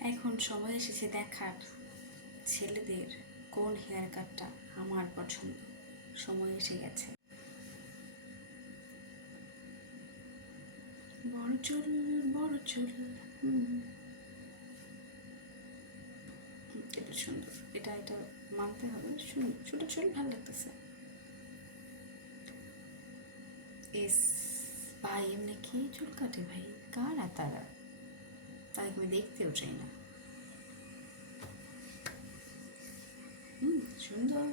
এখন সময় এসেছে দেখার ছেলেদের কোন হেয়ার কাটটা আমার পছন্দ। সময় এসে গেছে। বড় চুল, বড় চুল, এটা সুন্দর, এটা এটা মানতে হবে। ছোট চুল ভালো লাগতেছে। এস ভাই, এমনি কি চুল কাটে ভাই? কারা তারা? তাদেরকে আমি দেখতেও চাই না। সুন্দর।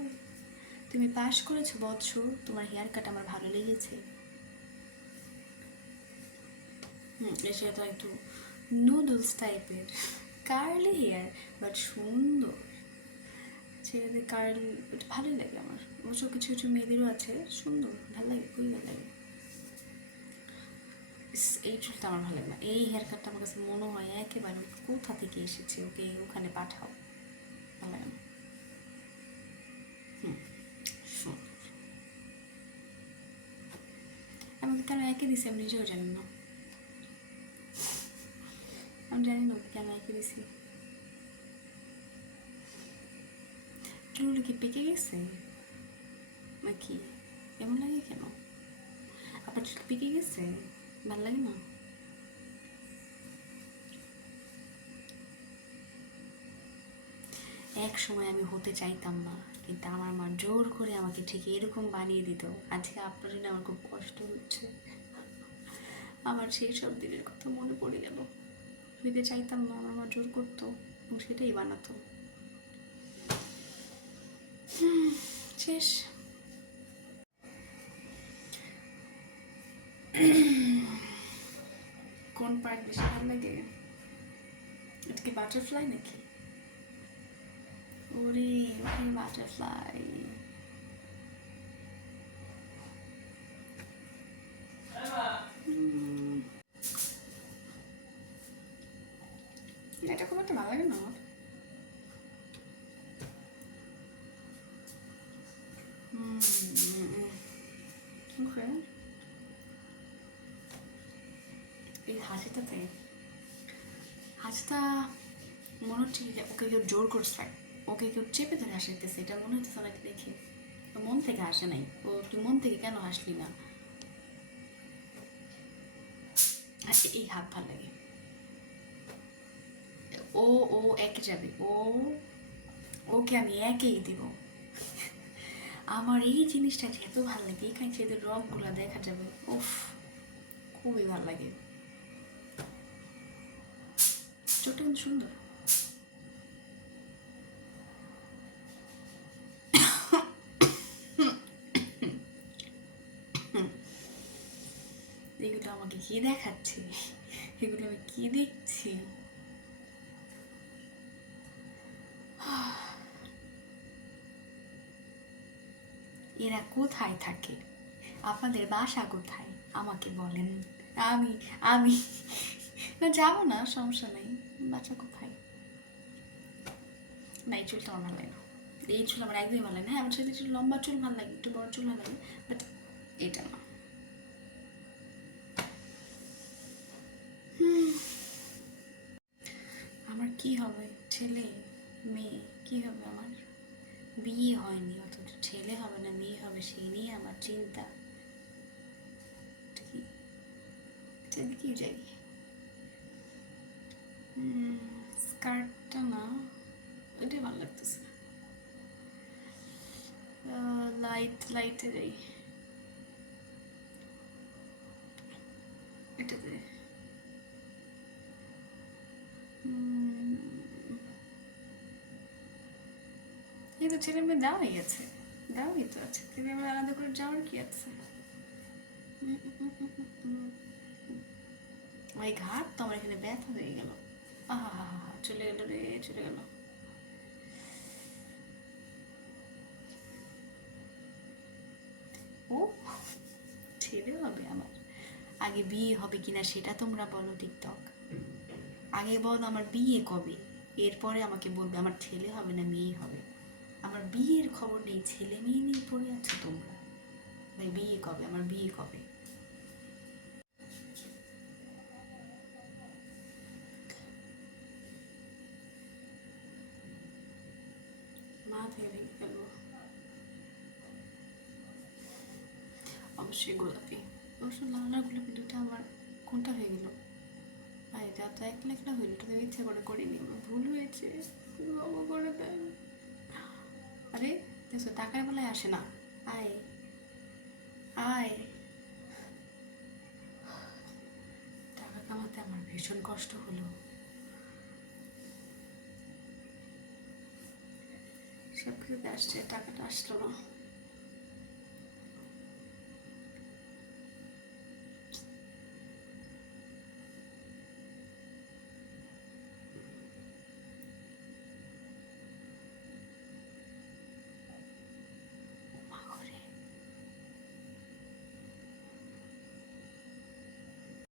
তুমি পাস করেছো বৎস, তোমার হেয়ার কাট আমার ভালো লেগেছে। এসে তো একটু নুডলস টাইপের কার্লি হেয়ার, বাট সুন্দর। ছেলেদের কার্ল এটা ভালোই লাগে আমার, অবশ্য কিছু কিছু মেয়েদেরও আছে সুন্দর, ভালো লাগে, খুবই ভালো লাগে। এই চুলটা আমার ভালো লাগে না, এই হেয়ার কাটটা আমার কাছে মনে হয় একেবারে কোথা থেকে এসেছে, ওকে ওখানে পাঠাও, ভালো লাগে না। সুন্দর। আমাকে কেন একে দিছে আমি নিজেও জানি না, আমি জানি না ওকে কেন একে দিছি। চুলগুলো কি পেকে গেছে নাকি? এমন লাগে কেন? আপনার চুল পেকে গেছে? ভালো লাগে না? এক সময় আমি হতে চাইতাম না, কিন্তু আমার মা জোর করে আমাকে ঠিক এরকম বানিয়ে দিত। আজকে আপনার জন্য আমার খুব কষ্ট হচ্ছে। আমার সেই সব দিনের কথা মনে পড়ে গেল। হইতে চাইতাম না, আমার মা জোর করতো এবং সেটাই বানাতো। শেষ। কোন পার্ট বেশি ভালো লাগে? এটা কি বাটারফ্লাই নাকি? ওরে ওরে বাটারফ্লাই। এটা খুব একটা ভালো লাগে না আমার। ওকে, এই হাসিটাতে, হাসিটা মনে হচ্ছে যে ওকে কেউ জোর করছে, ওকে কেউ চেপে ধরে হাসিতেছে, এটা মনে হচ্ছে ওনাকে দেখে। ও মন থেকে হাসে নাই। ও তুই মন থেকে কেন হাসলি না? এই হাত ভাল লাগে। ও ও একে যাবে, ওকে আমি একেই দিব। আমার এই জিনিসটা এত ভালো লাগে, এখানে সেদের রঙগুলো দেখা যাবে, উফ খুবই ভালো লাগে। চোখটা কিন্তু সুন্দর। এগুলো আমাকে কি দেখাচ্ছে? এগুলো আমি কি দেখছি? এরা কোথায় থাকে? আপনাদের বাসা কোথায় আমাকে বলেন। আমি আমি না যাবো না, সমস্যা নেই। বাসা কোথায়? না, এই চুলটা আমার ভালো লাগে না। এই চুল আমার একদমই ভালো লাগে না। হ্যাঁ, আমার সাথে একটু লম্বা চুল ভালো লাগে, একটু বড় চুল ভালো লাগে, বাট এটা না। আমার কি হবে? ছেলে মেয়ে কি হবে আমার? বিয়ে হয়নি, অথচ ছেলে হবে না মেয়ে হবে, সেই নিয়ে আমার চিন্তা। সেদিকেই যাই। স্কার্টটা না, ওইটাই ভালো লাগতেছে। লাইট লাইটে যাই, এটাতে। এই তো ছেলে মেয়ে দেওয়াই আছে, দেওয়াই তো আছে, ছেলে মেয়ে আলাদা করে যাওয়ার কি আছে? ওই ঘাট তো আমার এখানে ব্যথা হয়ে গেল। আহা হা হা, চলে গেল রে, চলে গেল। ও ছেলে হবে আমার? আগে বিয়ে হবে কিনা সেটা তোমরা বলো টিকটক। আগে বলো আমার বিয়ে কবে, এরপরে আমাকে বলবে আমার ছেলে হবে না মেয়ে হবে। আমার বিয়ের খবর নেই, ছেলে মেয়ে নিয়ে পড়ে আছো তোমরা। ভাই বিয়ে কবে? আমার বিয়ে কবে? থেকে ভেঙে ফেলবো। অবশ্যই গোলাপি। অবশ্য লাল আর গোলাপি দুটো আমার কোনটা হয়ে গেল? এটা তো একলা একলা হইল, ওটা তো ইচ্ছা করে করিনি, আমার ভুল হয়েছে, ক্ষমা করে দেন। আরে দেখছো টাকার বেলায় আসে না। আয় আয়, টাকা কামাতে আমার ভীষণ কষ্ট হলো, সব কিছুতে আসছে, টাকাটা আসলো না।